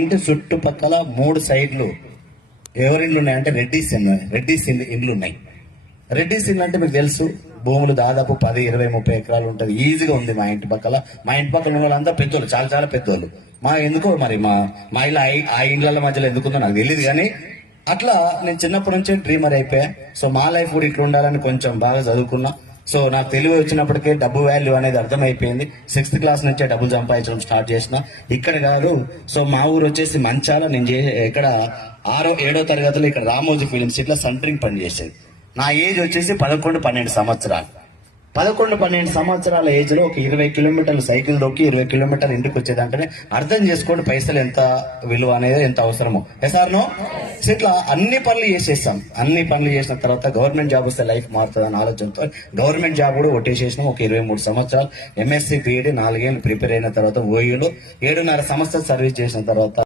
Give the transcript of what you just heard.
ఇంటి చుట్టుపక్కల 3 సైడ్లు ఎవరిండ్లు ఉన్నాయంటే రెడ్డిస్ ఇండ్లు ఉన్నాయి. రెడ్డిస్ ఇండ్లు అంటే మీకు తెలుసు, భూములు దాదాపు 10, 20, 30 ఎకరాలు ఉంటుంది. ఈజీగా ఉంది మా ఇంటి పక్కల ఉన్న వాళ్ళంతా పెద్దోళ్ళు, చాలా చాలా పెద్దోళ్ళు. ఎందుకో మరి మా ఇల్లు ఆ ఇండ్ల మధ్యలో ఎందుకుందో నాకు తెలియదు, కానీ అట్లా నేను చిన్నప్పటి నుంచే డ్రీమర్ అయిపోయా. సో మా లైఫ్ కూడా ఇట్లా ఉండాలని కొంచెం బాగా చదువుకున్నా. సో నాకు తెలివి వచ్చినప్పటికే డబ్బు వాల్యూ అనేది అర్థమైపోయింది. 6th క్లాస్ నుంచే డబ్బులు సంపాదించడం స్టార్ట్ చేసిన. ఇక్కడ కాదు, సో మా ఊరు వచ్చేసి మంచాల. నేను ఇక్కడ 6వ 7వ తరగతిలో ఇక్కడ రామోజీ ఫిలిం సిటీలో సెంటరింగ్ పని చేసేది. నా ఏజ్ వచ్చేసి 11-12 సంవత్సరాలు. 11-12 సంవత్సరాల ఏజ్ లో ఒక 20 కిలోమీటర్లు సైకిల్ దొక్కి 20 కిలోమీటర్లు ఇంటికి వచ్చేదంటేనే అర్థం చేసుకోండి పైసలు ఎంత విలువ అనేది, ఎంత అవసరమో. ఎసార్నో ఇట్లా అన్ని పనులు చేసేస్తాం. అన్ని పనులు చేసిన తర్వాత గవర్నమెంట్ జాబ్ వస్తే లైఫ్ మారుతుంది అనే ఆలోచనతో గవర్నమెంట్ జాబ్ కూడా కొట్టేసేసినాం. ఒక 23 సంవత్సరాలు ఎంఎస్సీ బీఈడి 4 ఏళ్ళు ప్రిపేర్ అయిన తర్వాత ఓయూలో 7.5 సంవత్సరాలు సర్వీస్ చేసిన తర్వాత